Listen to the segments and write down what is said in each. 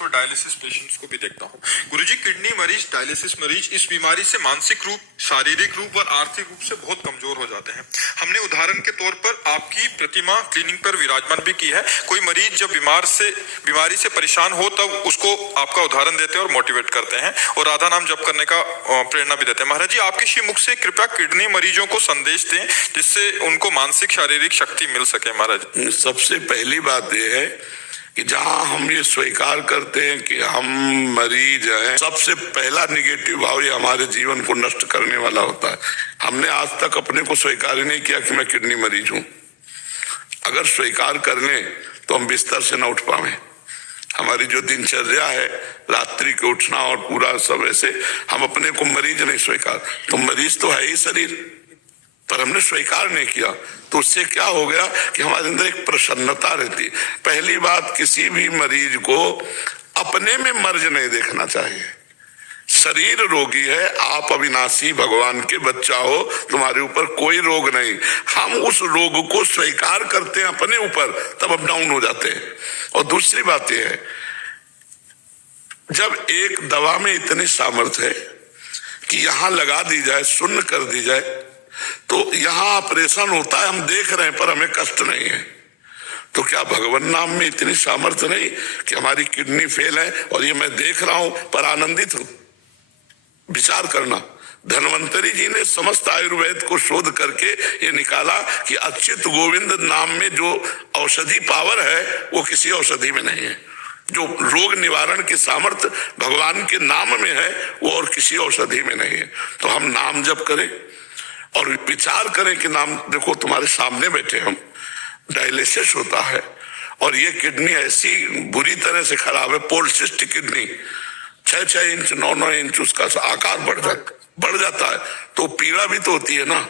और dialysis patients को भी देखता हूँ। गुरुजी, किडनी मरीज, डायलिसिस मरीज इस बीमारी से मानसिक रूप, शारीरिक रूप और आर्थिक रूप से बहुत कमजोर हो जाते हैं। हमने उदाहरण के तौर पर आपकी प्रतिमा क्लिनिक पर विराजमान भी की है। कोई मरीज जब बीमारी से परेशान हो तब उसको आपका उदाहरण देते हैं और मोटिवेट करते हैं और राधा नाम जप करने का प्रेरणा भी देते हैं। महाराज जी, आपके श्री मुख से कृपया किडनी मरीजों को संदेश दें जिससे उनको मानसिक शारीरिक शक्ति मिल सके। महाराज, सबसे पहली बात यह है कि जहां हम ये स्वीकार करते हैं कि हम मरीज हैं, सबसे पहला निगेटिव भाव ये हमारे जीवन को नष्ट करने वाला होता है। हमने आज तक अपने को स्वीकार ही नहीं किया कि मैं किडनी मरीज हूं। अगर स्वीकार कर लें तो हम बिस्तर से न उठ पाए। हमारी जो दिनचर्या है, रात्रि के उठना और पूरा सब, ऐसे हम अपने को मरीज नहीं स्वीकार। तो मरीज तो है ही शरीर, पर हमने स्वीकार नहीं किया। तो उससे क्या हो गया कि हमारे अंदर एक प्रसन्नता रहती। पहली बात, किसी भी मरीज को अपने में मर्ज नहीं देखना चाहिए। शरीर रोगी है, आप अविनाशी भगवान के बच्चा हो, तुम्हारे ऊपर कोई रोग नहीं। हम उस रोग को स्वीकार करते हैं अपने ऊपर, तब अप डाउन हो जाते हैं। और दूसरी बात यह है, जब एक दवा में इतनी सामर्थ्य है कि यहां लगा दी जाए, शून्य कर दी जाए, तो यहां ऑपरेशन होता है, हम देख रहे हैं पर हमें कष्ट नहीं है। तो क्या भगवान नाम में इतनी सामर्थ्य नहीं कि हमारी किडनी फेल है और ये मैं देख रहा हूं पर आनंदित हूं? विचार करना। धन्वंतरी जी ने समस्त आयुर्वेद को शोध करके ये निकाला कि अच्युत गोविंद नाम में जो औषधि पावर है वो किसी औषधि में नहीं है। जो रोग निवारण की सामर्थ्य भगवान के नाम में है वो और किसी औषधि में नहीं है। तो हम नाम जप करें और विचार करें कि नाम, देखो तुम्हारे सामने बैठे हम, डायलिसिस होता है और ये किडनी ऐसी बुरी तरह से खराब है, पॉलिसिस्टिक किडनी, 6-6 इंच 9-9 इंच उसका आकार बढ़ जाता है। तो पीड़ा भी तो होती है ना,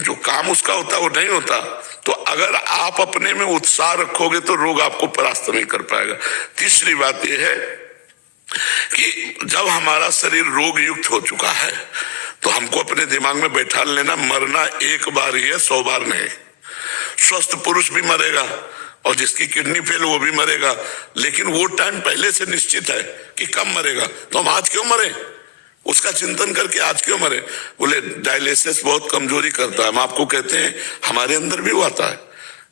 जो काम उसका होता है वो नहीं होता। तो अगर आप अपने में उत्साह रखोगे तो रोग आपको परास्त नहीं कर पाएगा। तीसरी बात यह है कि जब हमारा शरीर रोग युक्त हो चुका है तो हमको अपने दिमाग में बैठा लेना, मरना एक बार ही है, 100 बार नहीं। स्वस्थ पुरुष भी मरेगा और जिसकी किडनी फेल वो भी मरेगा, लेकिन वो टाइम पहले से निश्चित है कि कब मरेगा। तो हम आज क्यों मरे, उसका चिंतन करके आज क्यों मरे? बोले डायलिसिस बहुत कमजोरी करता है। हम आपको कहते हैं हमारे अंदर भी वो आता है।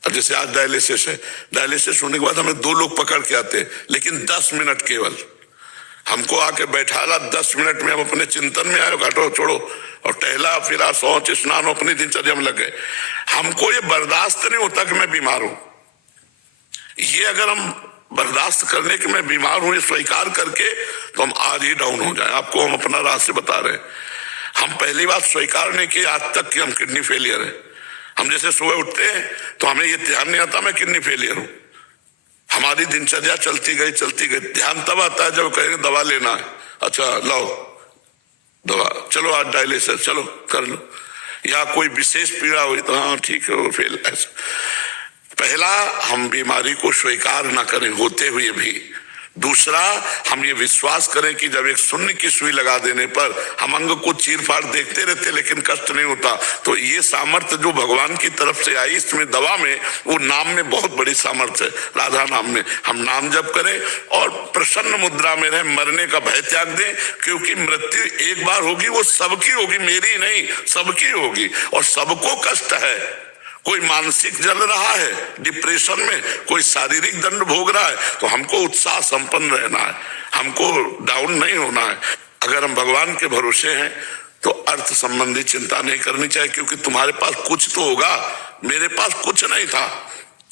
अब जैसे आज डायलिसिस है, डायलिसिस होने के बाद हमें 2 लोग पकड़ के आते हैं, लेकिन 10 मिनट केवल हमको आके बैठाला। 10 मिनट में हम अपने चिंतन में आए, घाटो छोड़ो और टहला फिरा, शौच स्नान अपनी दिनचर्या में लग गए। हमको ये बर्दाश्त नहीं होता कि मैं बीमार हूं। ये अगर हम बर्दाश्त करने कि मैं बीमार हूं, ये स्वीकार करके, तो हम आज ही डाउन हो जाए। आपको हम अपना रहस्य बता रहे हैं। हम पहली बात स्वीकार नहीं किए आज तक कि हम किडनी फेलियर है। हम जैसे सुबह उठते हैं तो हमें ये ध्यान नहीं आता मैं किडनी फेलियर हूं। हमारी दिनचर्या चलती गई। ध्यान तब आता है जब कहेंगे दवा लेना है, अच्छा लाओ दवा, चलो आज डायलिसिस, चलो कर लो। या कोई विशेष पीड़ा हुई तो हाँ ठीक है वो फेल। ऐसा पहला, हम बीमारी को स्वीकार ना करें होते हुए भी। दूसरा, हम ये विश्वास करें कि जब एक शून्य की सुई लगा देने पर हम अंग को चीर फाड़ देखते रहते लेकिन कष्ट नहीं होता। तो ये सामर्थ्य जो भगवान की तरफ से आई इसमें दवा में, वो नाम में बहुत बड़ी सामर्थ्य है। राधा नाम में हम नाम जप करें और प्रसन्न मुद्रा में रहे, मरने का भय त्याग दें, क्योंकि मृत्यु एक बार होगी, वो सबकी होगी, मेरी नहीं, सबकी होगी। और सबको कष्ट है। कोई मानसिक जल रहा है डिप्रेशन में, कोई शारीरिक दंड भोग रहा है। तो हमको उत्साह संपन्न रहना है, हमको डाउन नहीं होना है। अगर हम भगवान के भरोसे हैं तो अर्थ संबंधी चिंता नहीं करनी चाहिए, क्योंकि तुम्हारे पास कुछ तो होगा। मेरे पास कुछ नहीं था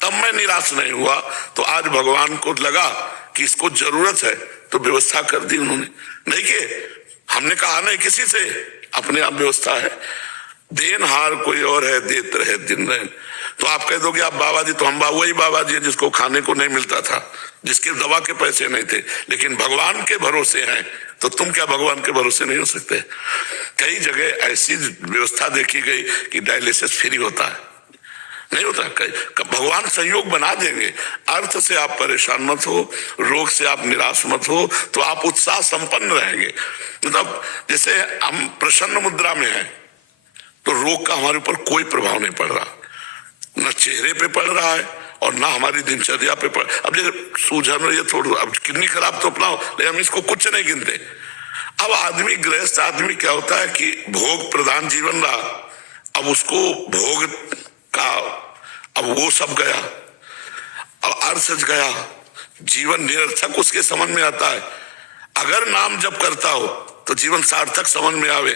तब मैं निराश नहीं हुआ। तो आज भगवान को लगा कि इसको जरूरत है तो व्यवस्था कर दी उन्होंने। नहीं कि हमने कहा नहीं किसी से, अपने आप व्यवस्था है। देनहार कोई और है, देते रहे दिन रहे। तो आप कह दोगे आप बाबा जी, तो हम वही बाबा जी जिसको खाने को नहीं मिलता था, जिसके दवा के पैसे नहीं थे, लेकिन भगवान के भरोसे हैं। तो तुम क्या भगवान के भरोसे नहीं हो सकते? कई जगह ऐसी व्यवस्था देखी गई कि डायलिसिस फ्री होता है, नहीं होता। भगवान सहयोग बना देंगे। अर्थ से आप परेशान मत हो, रोग से आप निराश मत हो, तो आप उत्साह संपन्न रहेंगे। मतलब जैसे हम प्रसन्न मुद्रा में हैं तो रोग का हमारे ऊपर कोई प्रभाव नहीं पड़ रहा, न चेहरे पे पड़ रहा है और ना हमारी दिनचर्या पे अब ये सूझन ये थोड़ा, अब किडनी खराब तो अपना हो, लेकिन हम इसको कुछ नहीं गिनते। अब आदमी, गृहस्थ आदमी क्या होता है कि भोग प्रधान जीवन रहा, अब उसको भोग का, अब वो सब गया, अब अर्थ गया, जीवन निरर्थक उसके समझ में आता है। अगर नाम जप करता हो तो जीवन सार्थक समझ में आवे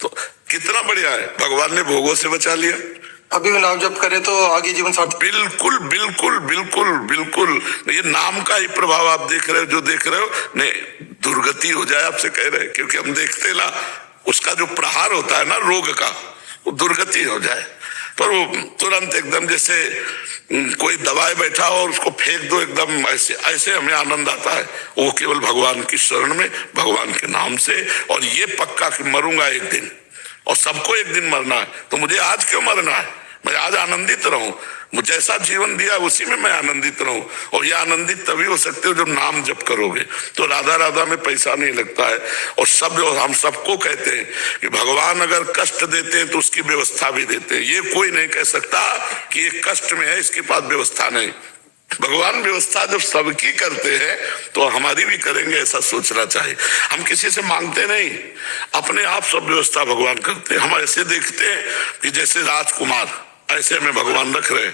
तो कितना बढ़िया है, भगवान ने भोगों से बचा लिया। अभी भी नाम जप करे तो आगे जीवन सार्थक। बिल्कुल बिल्कुल बिल्कुल बिल्कुल, ये नाम का ही प्रभाव आप देख रहे हो, जो देख रहे हो नहीं दुर्गति हो जाए आपसे कह रहे, क्योंकि हम देखते ला उसका जो प्रहार होता है ना रोग का, वो दुर्गति हो जाए पर वो तुरंत एकदम जैसे कोई दबाए बैठा हो और उसको फेंक दो एकदम, ऐसे ऐसे हमें आनंद आता है। वो केवल भगवान की शरण में, भगवान के नाम से, और ये पक्का कि मरूंगा एक दिन, और सबको एक दिन मरना है, तो मुझे आज क्यों मरना है, मैं आज आनंदित रहूं, मुझे जैसा जीवन दिया उसी में मैं आनंदित रहूं। और ये आनंदित तभी हो सकते हो जब नाम जप करोगे, तो राधा राधा में पैसा नहीं लगता है। और सब हम सबको कहते हैं कि भगवान अगर कष्ट देते हैं तो उसकी व्यवस्था भी देते हैं। ये कोई नहीं कह सकता कि ये कष्ट में है इसके पास व्यवस्था नहीं। भगवान व्यवस्था जब सबकी करते हैं तो हमारी भी करेंगे, ऐसा सोचना चाहिए। हम किसी से मांगते नहीं, अपने आप सब व्यवस्था भगवान करते हैं। हम ऐसे देखते हैं कि जैसे राजकुमार ऐसे में भगवान रख रहे,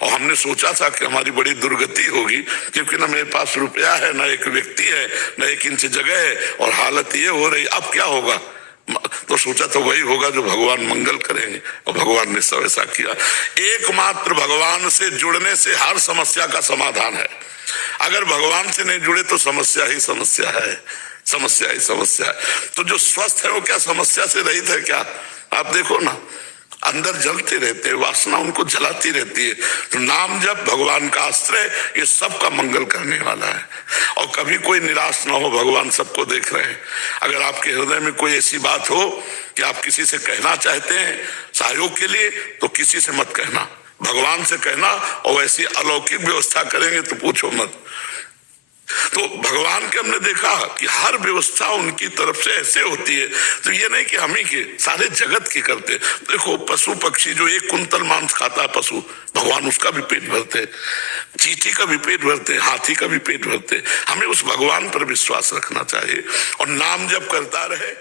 और हमने सोचा था कि हमारी बड़ी दुर्गति होगी क्योंकि ना मेरे पास रुपया है, ना एक व्यक्ति है, ना 1 इंच जगह है, और हालत ये हो रही, अब क्या होगा। तो सोचा तो वही होगा जो भगवान मंगल करेंगे, और भगवान ने सब ऐसा किया। एकमात्र भगवान से जुड़ने से हर समस्या का समाधान है। अगर भगवान से नहीं जुड़े तो समस्या ही समस्या है, समस्या ही समस्या है। तो जो स्वस्थ है वो क्या समस्या से रहित है क्या? आप देखो ना, अंदर जलते रहते हैं, वासना उनको जलाती रहती है। तो नाम जब भगवान का आश्रय, ये सबका मंगल करने वाला है। और कभी कोई निराश ना हो, भगवान सबको देख रहे हैं। अगर आपके हृदय में कोई ऐसी बात हो कि आप किसी से कहना चाहते हैं सहयोग के लिए, तो किसी से मत कहना, भगवान से कहना, और ऐसी अलौकिक व्यवस्था करेंगे तो पूछो मत। तो भगवान के हमने देखा कि हर व्यवस्था उनकी तरफ से ऐसे होती है। तो ये नहीं कि हम ही के, सारे जगत की करते। देखो पशु पक्षी जो 1 कुंतल मांस खाता है पशु, भगवान उसका भी पेट भरते, चींटी का भी पेट भरते, हाथी का भी पेट भरते। हमें उस भगवान पर विश्वास रखना चाहिए और नाम जप करता रहे।